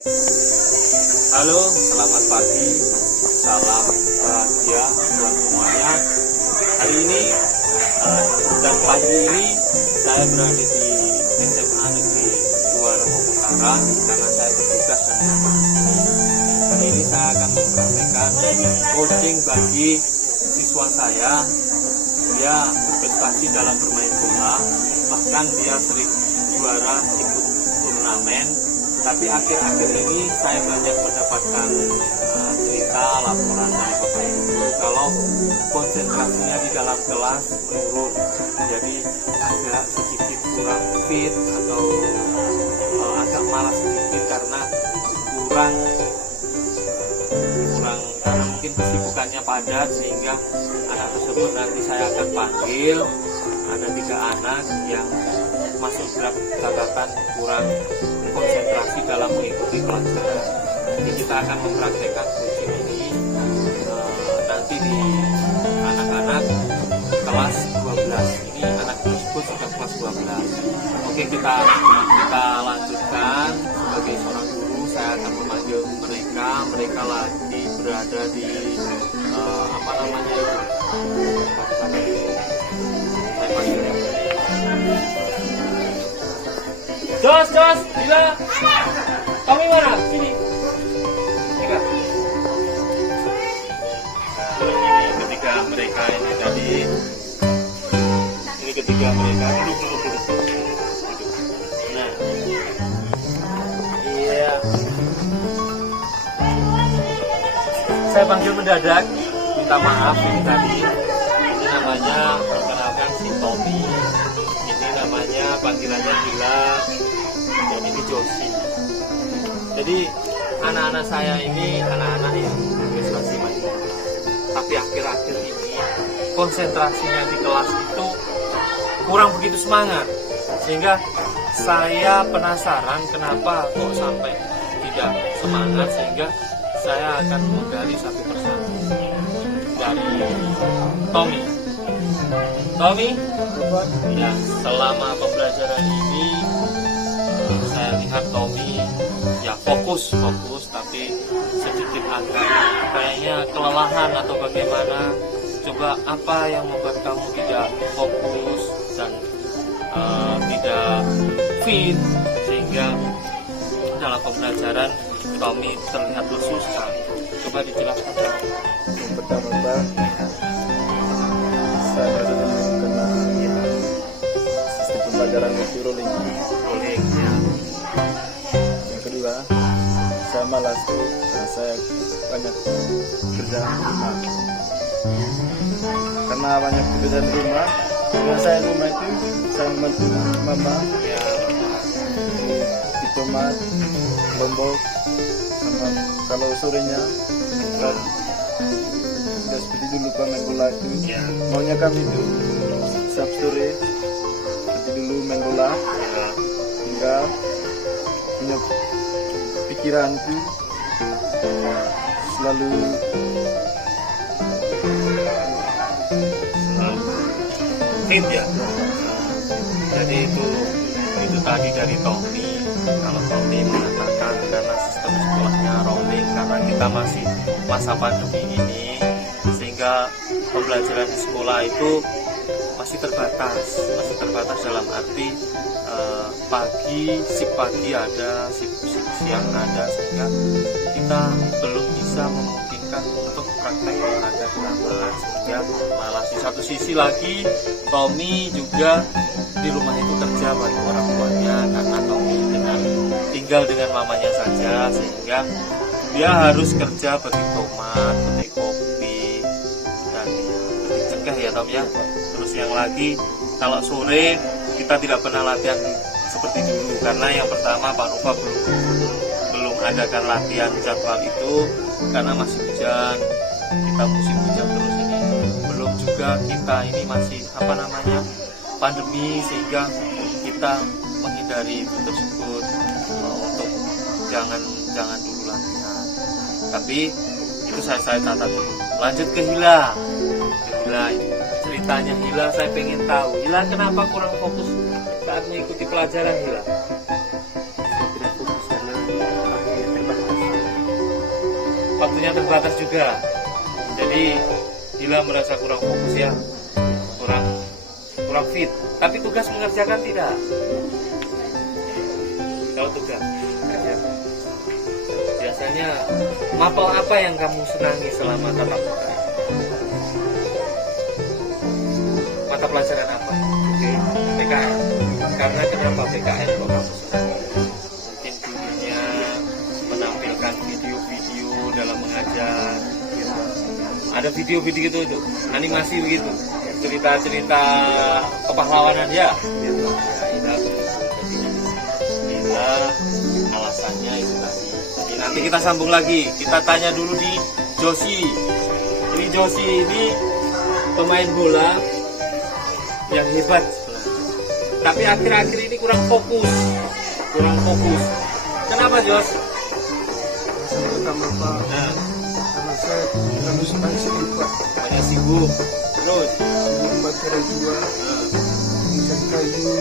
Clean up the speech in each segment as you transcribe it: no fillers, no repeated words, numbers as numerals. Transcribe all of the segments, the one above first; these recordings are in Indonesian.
Halo, selamat pagi, salam bahagia buat semuanya. Hari ini dan pagi ini saya berada di SMA Negeri 2 Lombok Utara karena saya bertugas dengan ini. Hari ini saya akan mempraktekkan coaching bagi siswa saya. Dia berprestasi dalam bermain bola, bahkan dia sering juara ikut turnamen. Tapi akhir-akhir ini saya banyak mendapatkan cerita, laporan dari Bapak Ibu kalau konsentrasinya di dalam kelas menurun, jadi agak sedikit kurang fit atau agak malas sedikit karena kurang karena mungkin kesibukannya padat, sehingga anak tersebut nanti saya akan panggil. Ada 3 anak yang masuk catatan kurang konsentrasi dalam mengikuti pelajaran. Jadi kita akan mempraktekkan coaching ini nanti di anak-anak kelas 12. Ini anak tersebut sudah kelas 12. Oke, kita lanjutkan. Sebagai seorang guru, saya akan memanggil mereka lagi berada di apa namanya itu, saya panggil ya. Jos, Dila, kamu mana? Sini. Ini ketika mereka ini tadi, ini ketika mereka duduk. Nah, iya. Saya panggil mendadak, minta maaf ini tadi. Ini namanya, perkenalkan si Tommy. Ini namanya panggilannya Dila. Dan ini Josi. Jadi anak-anak saya ini anak-anak yang berprestasi main bola. Tapi akhir-akhir ini konsentrasinya di kelas itu kurang begitu semangat. Sehingga saya penasaran kenapa kok sampai tidak semangat, sehingga saya akan menggali satu persatu dari Tommy. Ya, selama pembelajaran ini saya lihat Tommy ya fokus tapi sedikit agak kayaknya kelelahan atau bagaimana. Coba apa yang membuat kamu tidak fokus dan tidak fit sehingga dalam pembelajaran Tommy terlihat lesu sekali? Coba dijelaskan. Yang pertama, saya merasa karena sistem pembelajaran itu rolling ya. Yang kedua, saya malas karena saya banyak kerjaan di rumah. Karena banyak pekerjaan di rumah, kalau saya di rumah itu saya membantu mama Ya, di tomat, lombok, sama kalau sorenya kan udah seperti dulu main bola itu. ya, Maunya kami itu setiap sore seperti dulu main bola, hingga punya pikiran itu selalu fit ya. Jadi itu tadi dari Tommy. Kalau Tommy mengatakan karena sistem sekolahnya rolling, karena kita masih masa pandemi ini, sehingga pembelajaran di sekolah itu masih terbatas dalam arti shift pagi ada, shift siang ada, sehingga kita belum bisa memungkinkan untuk praktek olahraga di lapangan, sehingga malah di satu sisi lagi Tommy juga di rumah itu kerja bantu orang tuanya, karena Tommy tinggal dengan mamanya saja, sehingga dia harus kerja petik tomat, petik kopi, dan petik cengkeh ya Tom ya. Terus yang lagi kalau sore kita tidak pernah latihan seperti dulu, karena yang pertama Pak Nova belum adakan latihan jadwal itu karena masih hujan, kita musim hujan terus ini, belum juga kita ini masih pandemi, sehingga kita menghindari itu tersebut untuk jangan dulu latihan. Tapi itu saya catat dulu. Lanjut ke Hila. Ceritanya Hila saya pengen tahu. Hila kenapa kurang fokus saat mengikuti pelajaran Hila? saya tidak fokus karena waktunya terbatas juga. Jadi Hila merasa kurang fokus ya, kurang fit. Tapi tugas mengerjakan tidak. Kalau tugas mengerjakan. Biasanya mapel apa yang kamu senangi selama tatap muka? Mata pelajaran apa? Oke, PKN. Karena kenapa PKN kok kamu senangi? Mungkin gurunya menampilkan video-video dalam mengajar gitu. Ada video-video itu animasi begitu, cerita-cerita kepahlawanan ya gitu. Ya, Ila alasannya itu tadi. Jadi nanti kita sambung lagi, kita tanya dulu di Josi. Ini Josi ini pemain bola yang hebat sebenarnya. Tapi akhir-akhir ini kurang fokus. Kenapa Jos? Pertama Pak, Nah, karena saya terlalu sibuk Pak. banyak sibuk. Terus, Membaca dua, mencari kayu,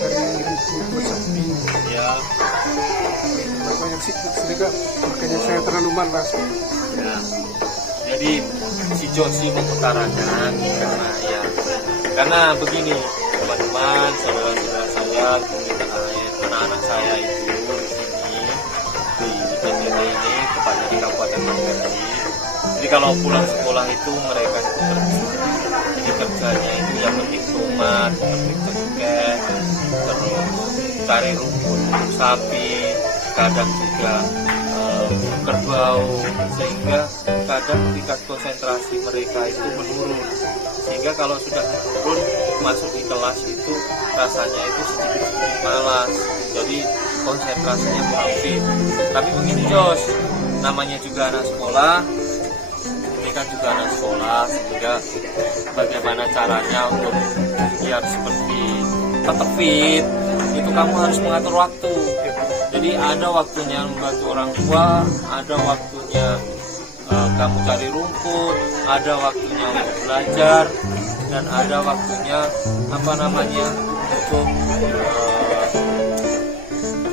cari rumput buat sapi. ya, Banyak sibuk sedekah, makanya saya terlalu malas. ya. Jadi si Josi mengutarakan karena begini teman-teman, saudara-saudara saya, anak-anak saya itu di sini di PTT ini tepatnya di Kabupaten Manggarai. Jadi kalau pulang sekolah itu mereka itu kerja. Jadi kerjanya itu yang penting tomat, petik cengkeh, terus cari rumput untuk sapi, kadang juga kerbau, sehingga kadang tingkat konsentrasi mereka itu menurun. Sehingga kalau sudah menurun masuk di kelas itu rasanya itu sedikit malas. Jadi konsentrasinya kurang fit. Tapi begini Jos, namanya juga anak sekolah. Ini kan juga anak sekolah, sehingga bagaimana caranya untuk biar seperti tetap fit, itu kamu harus mengatur waktu. Jadi ada waktunya membantu orang tua, ada waktunya kamu cari rumput, ada waktunya untuk belajar, dan ada waktunya untuk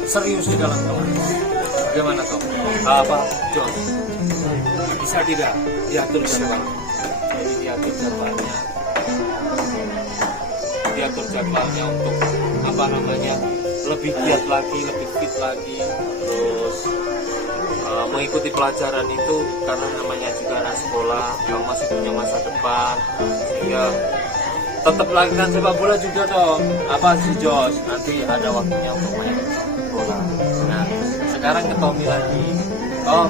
serius di dalam kelas. Bagaimana Tom? John? Bisa tidak diatur jadwal? Jadi diatur jadwalnya untuk lebih giat lagi, lebih fit lagi, terus mengikuti pelajaran itu karena namanya juga anak sekolah, kamu masih punya masa depan, sehingga tetap lakukan sepak bola juga dong. Si Jos nanti ada waktunya untuk main bola. Nah, sekarang ke Tommy lagi. Tom,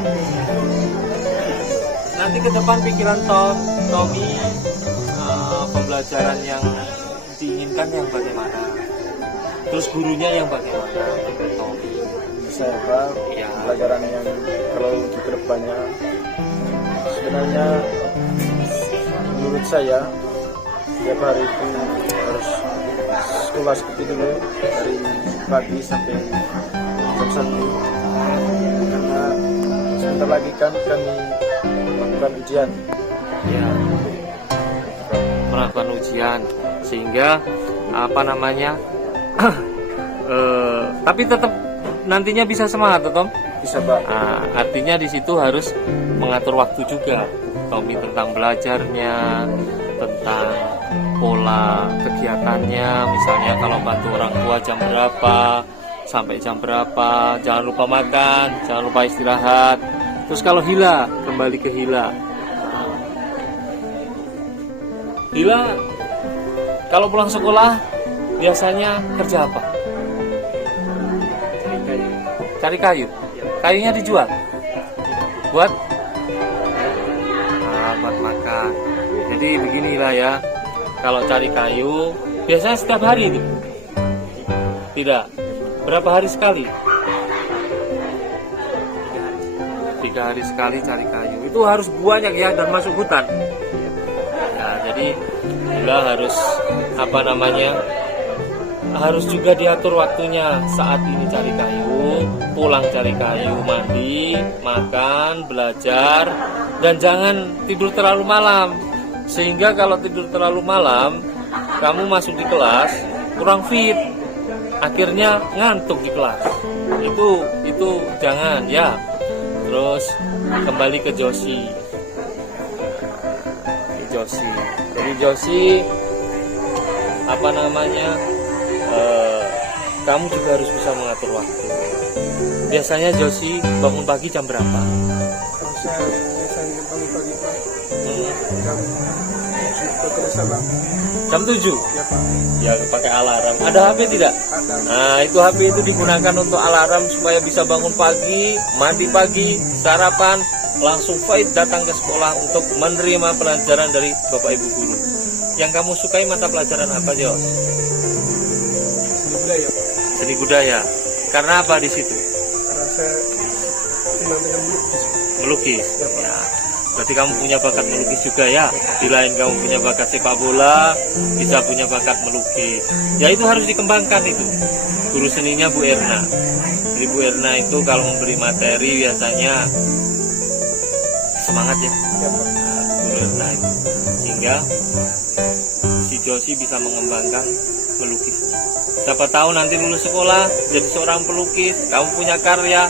nanti ke depan pikiran Tommy pembelajaran yang diinginkan yang bagaimana? Terus gurunya yang bagaimana? Tommy. Saya Pak, Ya. pelajaran yang kalau untuk kedepannya sebenarnya menurut saya tiap hari itu harus sekolah seperti dulu dari pagi sampai jam 1 karena sebentar lagi kan kami melakukan ujian. Ya, melakukan ujian sehingga tapi tetap nantinya bisa semangat Tom. Bisa Pak. Nah, artinya di situ harus mengatur waktu juga Tommy tentang belajarnya, tentang pola kegiatannya, misalnya kalau bantu orang tua jam berapa sampai jam berapa, jangan lupa makan, jangan lupa istirahat. Terus kalau kembali ke Hila kalau pulang sekolah biasanya kerja apa? Cari kayu. Kayunya dijual buat makan. Jadi beginilah ya, kalau cari kayu biasanya setiap hari itu. Tidak. Berapa hari sekali? 3 hari sekali cari kayu. Itu harus banyak ya, dan masuk hutan. Ya, jadi Hila harus harus juga diatur waktunya. Saat ini cari kayu, pulang cari kayu, mandi, makan, belajar, dan jangan tidur terlalu malam. Sehingga kalau tidur terlalu malam, kamu masuk di kelas kurang fit, akhirnya ngantuk di kelas. Itu jangan ya. Terus kembali ke Joshi. Jadi Joshi apa namanya? Kamu juga harus bisa mengatur waktu. Biasanya Joshi bangun pagi jam berapa? Kalau saya biasanya bangun pagi Pak, jam 7 bekerja Pak. Jam 7? Ya Pak. Ya pakai alarm. Ada HP tidak? Ada. Nah itu HP itu digunakan untuk alarm supaya bisa bangun pagi, mandi pagi, sarapan, langsung fight datang ke sekolah untuk menerima pelajaran dari Bapak Ibu guru. Yang kamu sukai mata pelajaran apa, Jo? Budaya Pak. Seni budaya. Karena apa di situ? Karena saya senang dengan melukis. Melukis. Ya, Pak. Ya. Berarti kamu punya bakat melukis juga ya. Di lain kamu punya bakat sepak bola, bisa punya bakat melukis. Ya itu harus dikembangkan itu. Guru seninya Bu Erna. Jadi Bu Erna itu kalau memberi materi biasanya semangat ya. Ya Pak. Nah, Bu Erna itu. Sehingga si Joshi bisa mengembangkan melukis. Siapa tahu nanti lulus sekolah jadi seorang pelukis, kamu punya karya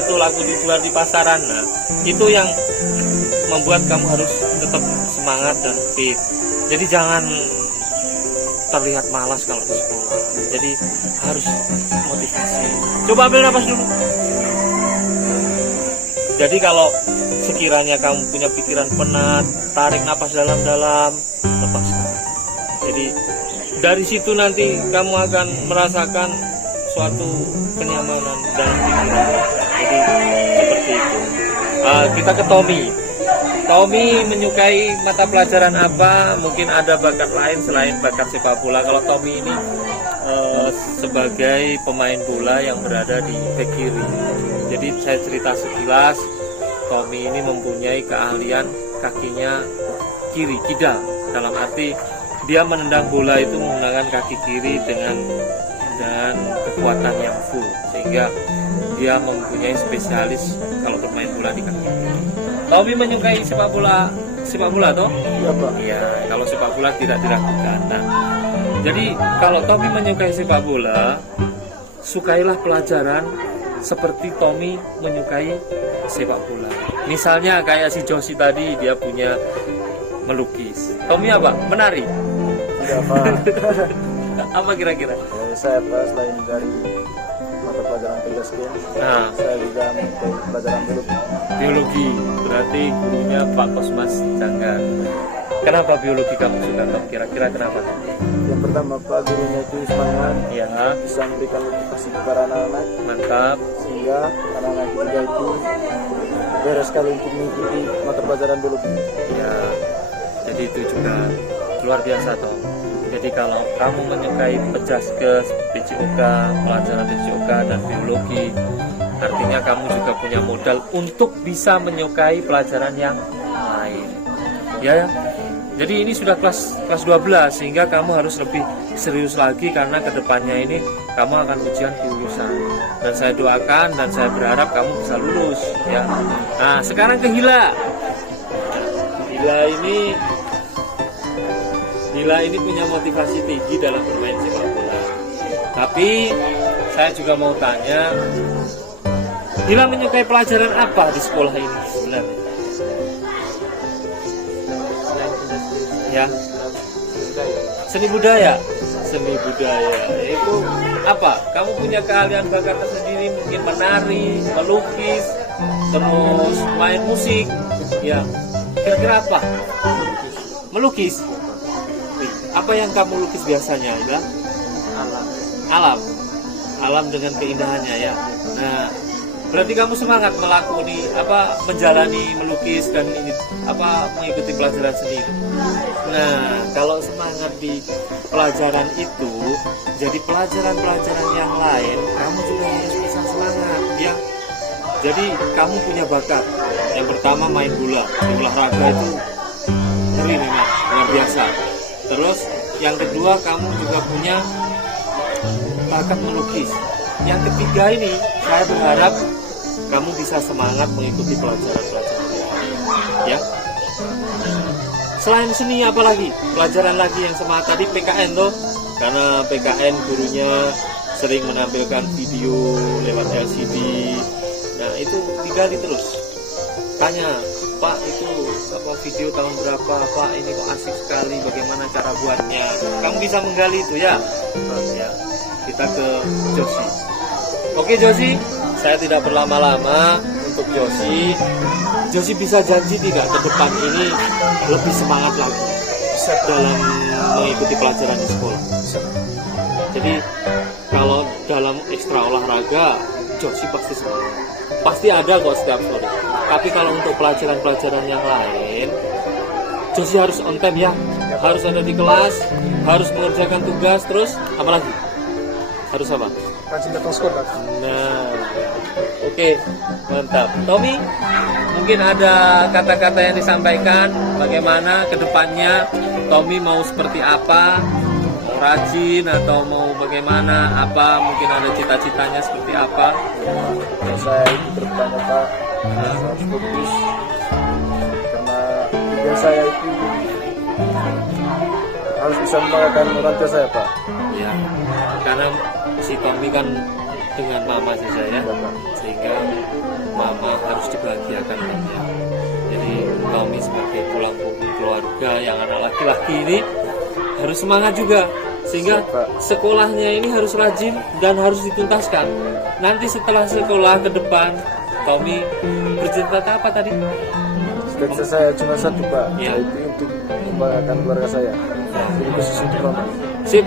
itu laku dijual di pasaran. Nah, itu yang membuat kamu harus tetap semangat dan fit. Jadi jangan terlihat malas kalau ke sekolah. Jadi harus motivasi. Coba ambil napas dulu. Jadi kalau sekiranya kamu punya pikiran penat, tarik napas dalam-dalam, lepaskan. Jadi dari situ nanti kamu akan merasakan suatu kenyamanan dalam pikiran. Jadi seperti itu. Kita ke Tommy. Tommy menyukai mata pelajaran apa? Mungkin ada bakat lain selain bakat sepak bola. Kalau Tommy ini sebagai pemain bola yang berada di bek kiri. Jadi saya cerita sekilas, Tommy ini mempunyai keahlian kakinya kiri, kidal. Dalam arti dia menendang bola itu menggunakan kaki kiri dengan kekuatan yang full, sehingga dia mempunyai spesialis kalau bermain bola di kaki. Tommy menyukai sepak bola toh? Ya Pak. Iya, kalau sepak bola tidak diragukan. Nah, jadi kalau Tommy menyukai sepak bola, sukailah pelajaran seperti Tommy menyukai sepak bola. Misalnya kayak si Joshi tadi, dia punya melukis. Tommy apa? Menari. Ya Pak. Apa kira-kira? Saya Pak, selain dari mata pelajaran PKSG, Nah, saya juga mengikuti pelajaran biologi. biologi. Berarti gurunya Pak Kosmas Janggar. Kenapa biologi kamu suka? Kira-kira kenapa? Yang pertama Pak, gurunya itu semangat, Ya, bisa memberikan motivasi kepada anak-anak, mantap. sehingga anak-anak juga itu beres sekali untuk mengikuti mata pelajaran biologi. Ya, jadi itu juga luar biasa toh. Jadi kalau kamu menyukai Pejaskes, PJOK, pelajaran PJOK dan biologi, artinya kamu juga punya modal untuk bisa menyukai pelajaran yang lain. Ya. Jadi ini sudah kelas 12, sehingga kamu harus lebih serius lagi karena kedepannya ini kamu akan ujian kelulusan. Dan saya doakan dan saya berharap kamu bisa lulus. Ya. Nah, sekarang ke Hila. Hila ini punya motivasi tinggi dalam bermain sepak bola. Tapi saya juga mau tanya, Hila menyukai pelajaran apa di sekolah ini sebenarnya? Ya, seni budaya. Itu apa? Kamu punya keahlian bakat tersendiri, mungkin menari, melukis, terus main musik. Ya, kira-kira apa? Melukis. Apa yang kamu lukis biasanya, ya? Alam dengan keindahannya ya. Nah, berarti kamu semangat menjalani melukis dan mengikuti pelajaran seni itu. Nah, kalau semangat di pelajaran itu, jadi pelajaran-pelajaran yang lain kamu juga harus bisa semangat ya. Jadi kamu punya bakat. Yang pertama main bola, di olahraga itu ngeri memang luar biasa. Terus yang kedua kamu juga punya bakat melukis. Yang ketiga ini saya berharap kamu bisa semangat mengikuti pelajaran-pelajaran ya. Selain seni apa lagi? Pelajaran lagi yang semangat tadi PKN tuh. Karena PKN gurunya sering menampilkan video lewat LCD. Nah, itu itu digali terus. Tanya, Pak itu apa video tahun berapa, Pak ini kok asik sekali, bagaimana cara buatnya. Kamu bisa menggali itu ya. Ya, kita ke Josi. Oke Josi, saya tidak berlama-lama untuk Josi. Josi bisa janji tidak ke depan ini lebih semangat lagi Bisa, dalam mengikuti pelajaran di sekolah. bisa. Jadi kalau dalam ekstra olahraga, Josi pasti semangat. Pasti ada kok setiap sore. Tapi kalau untuk pelajaran-pelajaran yang lain, Josi harus on time ya. Harus ada di kelas, harus mengerjakan tugas, terus apa lagi? Harus apa? Rajin datang sekolah. Nah, oke, mantap. Tommy, mungkin ada kata-kata yang disampaikan bagaimana ke depannya Tommy mau seperti apa? Mau rajin atau mau bagaimana? Apa mungkin ada cita-citanya seperti apa? Kalau saya itu bertanya Pak, harus fokus karena tujuan saya itu harus bisa membanggakan orang tua saya Pak. Ya, karena si Tommy kan dengan mama sih saya, sehingga mama harus dibahagiakan kan ya. Jadi Tommy sebagai tulang punggung keluarga yang anak laki-laki ini harus semangat juga, sehingga sekolahnya ini harus rajin dan harus dituntaskan. Nanti setelah sekolah ke depan, Tommy bercita-cita apa tadi? Cita-cita saya cuma satu Pak, Ya. yaitu untuk membanggakan keluarga saya. Jadi khusus untuk mama. Sip,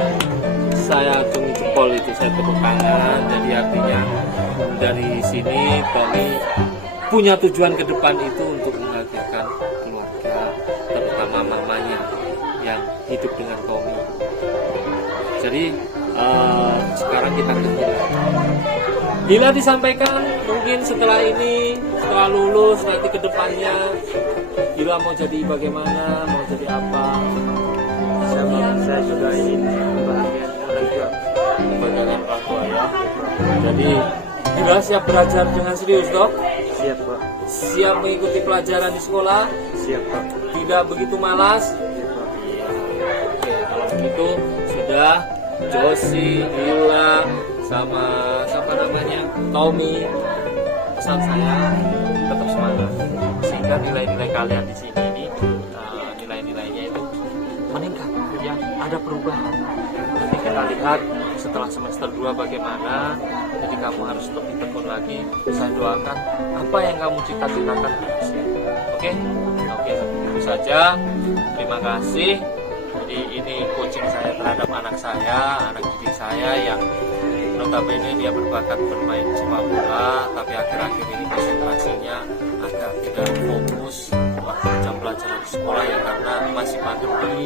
saya acungi jempol itu, saya tepuk tangan. Jadi artinya dari sini Tommy punya tujuan ke depan itu untuk membahagiakan keluarga, terutama mamanya yang hidup dengan Tommy. Jadi sekarang kita tunggu. Bila disampaikan mungkin setelah ini, setelah lulus nanti ke depannya, Bila mau jadi bagaimana, mau jadi apa? Saya juga ingin membahagiakan orang tua. Kebanyakan orang tua ya. Jadi Bila siap belajar dengan serius toh? Siap Pak, Siap mengikuti pelajaran di sekolah? siap Pak. Tidak begitu malas? Siap, Pak. Oke, kalau begitu sudah Josi, Bila, sama siapa namanya, Tommy. Pesan saya tetap semangat, sehingga nilai-nilai kalian di sini ini nilai-nilainya itu meningkat, ya ada perubahan. Nanti kita lihat setelah semester 2 bagaimana. Jadi kamu harus lebih tekun lagi. Saya doakan apa yang kamu cita-citakan berhasil. Oke, itu saja. Terima kasih. Jadi ini coaching saya terhadap anak saya, anak didik saya yang notabene dia berbakat bermain sepak bola, tapi akhir-akhir ini konsentrasinya agak tidak fokus waktu jam pelajaran di sekolah ya, karena masih pandemi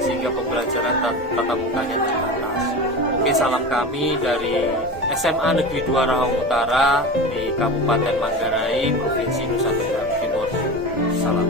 sehingga pembelajaran tatap mukanya terbatas. Oke, salam kami dari SMA Negeri 2 Rahong Utara di Kabupaten Manggarai, Provinsi Nusa Tenggara Timur. Salam.